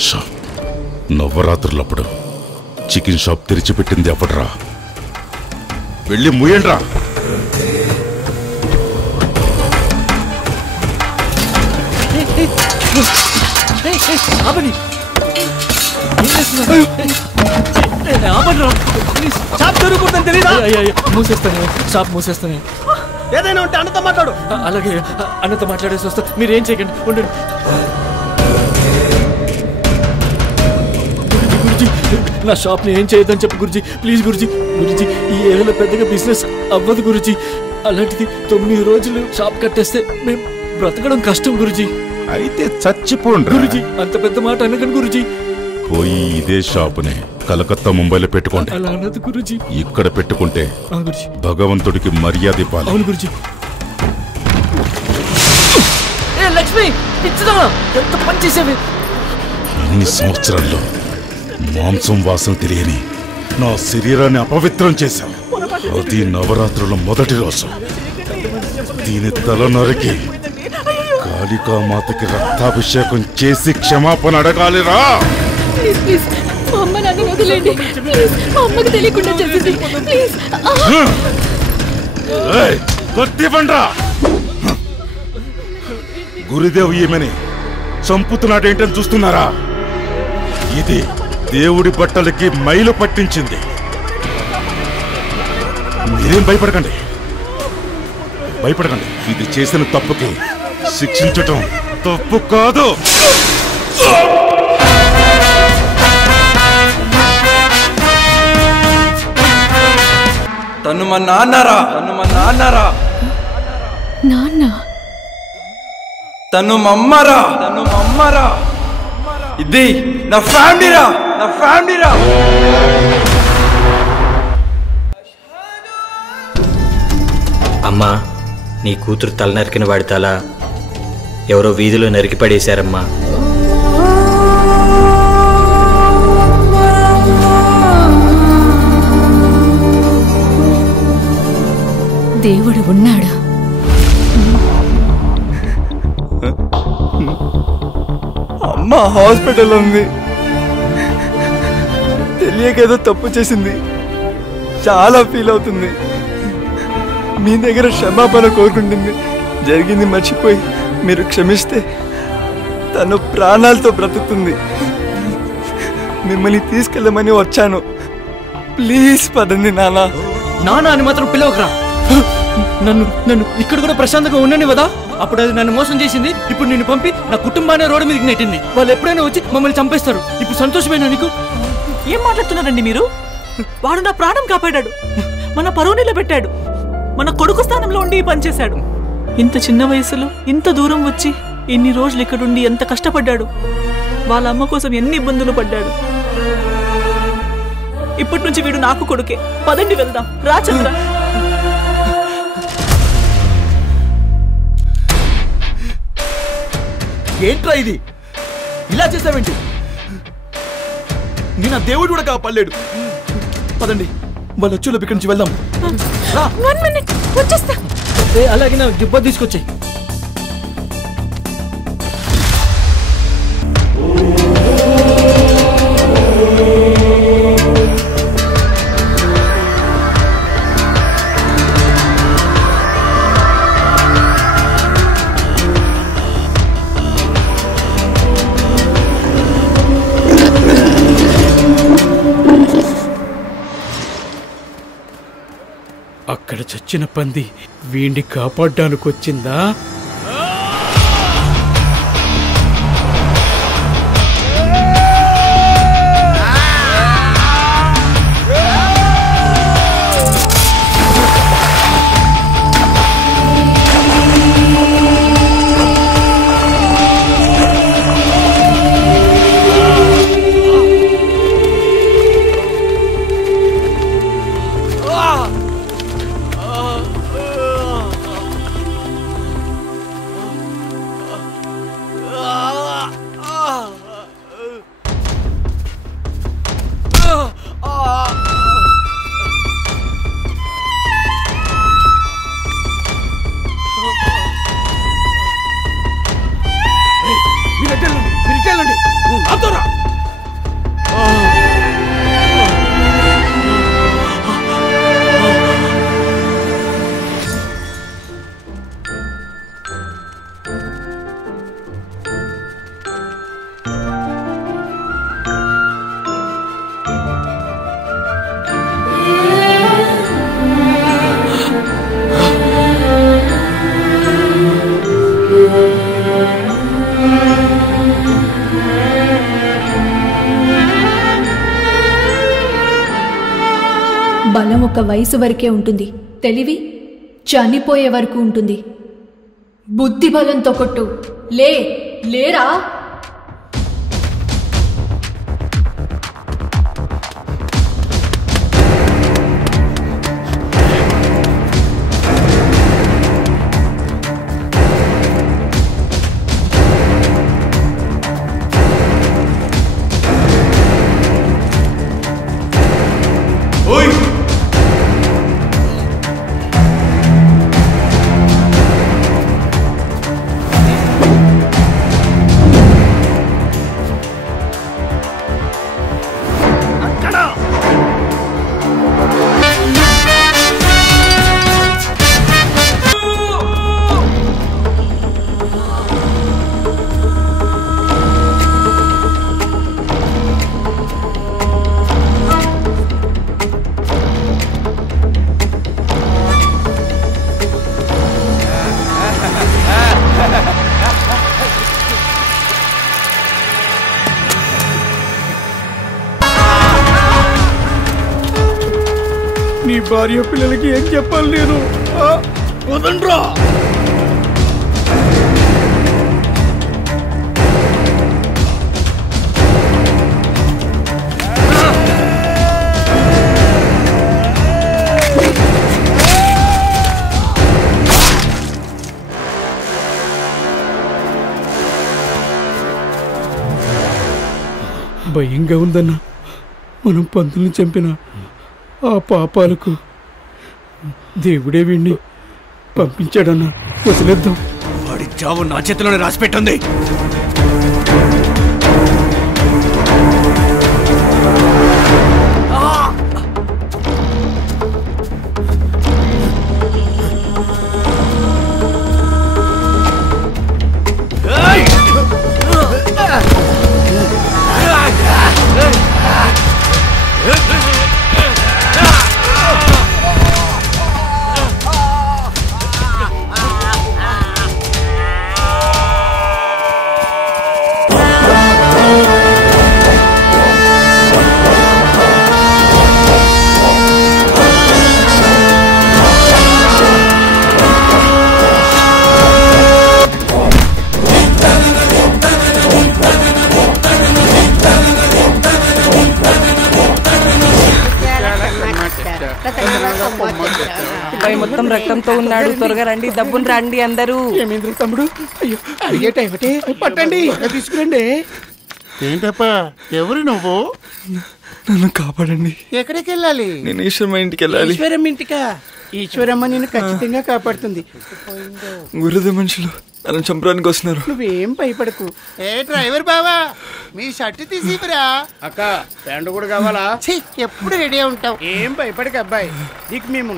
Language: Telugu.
Chicken shop. నవరాత్రులప్పుడు చికెన్ షాప్ తెరిచిపెట్టింది ఎవడ్రా? వెళ్ళి ముయ్యండ్రా. మూసేస్తాను, షాప్ మూసేస్తాను. ఏదైనా ఉంటే అన్నతో మాట్లాడు. అలాగే అన్నతో మాట్లాడేసి వస్తా. మీరేం చేయకండి, ఉండండి. గురుజీ, నా షాప్ని ఏం చేయొద్దని చెప్పు గురుజీ, ప్లీజ్ గురుజీ. గురుజీ, ఈ ఏరియాలో పెద్దగా బిజినెస్ అవ్వదు గురుజీ. అలాంటిది 9 రోజులు షాప్ కట్టేస్తే మేము బ్రతకడం కష్టం గురుజీ. అయితే చచ్చిపోండి గురుజీ. అంత పెద్ద మాట అనకండి గురుజీ. పోయి ఇదే షాపుని కలకత్తా, ముంబైలో పెట్టుకోండి. అలా అన్నది గురుజీ. ఇక్కడ పెట్టుకుంటే భగవంతుడికి మర్యాద ఇవ్వాలి. అవును గురుజీ. లక్ష్మి, ఎంత పని చేసేవి. ఇన్ని సంవత్సరాల్లో మాంసం వాసన తెలియని నా శరీరాన్ని అపవిత్రం చేశావు. అది నవరాత్రుల మొదటి రోజు. దీని తల నరికి కాళికామాతకి రక్తాభిషేకం చేసి క్షమాపణ అడగాలిరా. గురుదేవ్ ఈమెని చంపుతున్నాడేంటని చూస్తున్నారా? ఇది దేవుడి బట్టలకి మైలు పట్టించింది. మీరేం భయపడకండి, భయపడకండి. ఇది చేసిన తప్పుకి శిక్షించటం తప్పు కాదు. తను మా నాన్నరా, తను మా నాన్నరా. నాన్న తను మమ్మరా, తను మమ్మరా. ఇది నా ఫ్యామిలీరా, నా ఫ్యామిలీరా. అమ్మా, నీ కూతురు తల నరికిన వాడి తల ఎవరో వీధిలో నరికి పడేశారమ్మా. దేవుడు ఉన్నాడా? అమ్మ హాస్పిటల్ ఉంది. తెలియకేదో తప్పు చేసింది. చాలా ఫీల్ అవుతుంది. మీ దగ్గర క్షమాపణ కోరుకుంటుంది. జరిగింది మర్చిపోయి మీరు క్షమిస్తే తను ప్రాణాలతో బ్రతుకుతుంది. మిమ్మల్ని తీసుకెళ్ళమని వచ్చాను. ప్లీజ్ పదండి నాన్న. నాన్న అని మాత్రం పిలవకరా. నన్ను నన్ను ఇక్కడ కూడా ప్రశాంతంగా ఉండని కదా. అప్పుడు అది నన్ను మోసం చేసింది. ఇప్పుడు నిన్ను పంపి నా కుటుంబాన్ని రోడ్డు మీదకి నెట్టింది. వాళ్ళు ఎప్పుడైనా వచ్చి మమ్మల్ని చంపేస్తారు. ఇప్పుడు సంతోషమేనా నీకు? ఏం మాట్లాడుతున్నారండి మీరు? వాడు నా ప్రాణం కాపాడాడు, మన పరువు నిలబెట్టాడు, మన కొడుకు స్థానంలో ఉండి పనిచేశాడు. ఇంత చిన్న వయసులో ఇంత దూరం వచ్చి ఇన్ని రోజులు ఇక్కడుండి ఎంత కష్టపడ్డాడు. వాళ్ళ అమ్మ కోసం ఎన్ని ఇబ్బందులు పడ్డాడు. ఇప్పటి నుంచి వీడు నాకు కొడుకే. పదండి వెళ్దాం. రా చంద్ర. ఏంట్రా ఇది? ఇలా చేసావేంటి? నేను ఆ దేవుడు కూడా కాపాడలేడు. పదండి, వాళ్ళ వచ్చేలోపు ఇక్కడి నుంచి వెళ్దాం. వచ్చేస్తా. అలాగే నా దిబ్బ తీసుకొచ్చాయి. అక్కడ చచ్చిన పంది వీడిని కాపాడడానికి వచ్చిందా? వయసు వరకే ఉంటుంది. తెలివి చనిపోయే వరకు ఉంటుంది. బుద్ధి బలంతో కొట్టు. లేరా? నీ భార్య పిల్లలకి ఏం చెప్పాలి నేను? వదండ్రా. భయంగా ఉందన్నా. మనం పంతుల్ని చంపిన ఆ పాపాలకు దేవుడే వీణ్ణి పంపించాడన్నా. వదిలేద్దాం. వాడి చావు నా చేతిలోనే రాసిపెట్టుంది. మొత్తం రక్తంతో ఉన్నాడు. త్వరగా రండి, దబ్బుని రండి అందరూ. ఏమేంద్ర తమ్ముడు? అయ్యో అడిగే టైం పట్టండి, తీసుకురండి. ఏంటప్పా, ఎవరు నువ్వు? నన్ను కాపాడండి. ఎక్కడికి వెళ్ళాలి? నేను ఈశ్వరమ్మ ఇంటికి వెళ్ళాలి. ఈశ్వరమ్మ ఇంటికా? ఈశ్వరమ్మ నేను ఖచ్చితంగా కాపాడుతుంది. గురుద మనుషులు నన్ను చంపడానికి వస్తున్నారు. నువ్వేం భయపడకు. ఏ డ్రైవర్ బావా, మీ షర్ట్ తీసిరా. అక్క ప్యాంటు కూడా కావాలా? ఎప్పుడు రెడీ ఉంటావు. ఏం భయపడక అబ్బాయి, నీకు మేము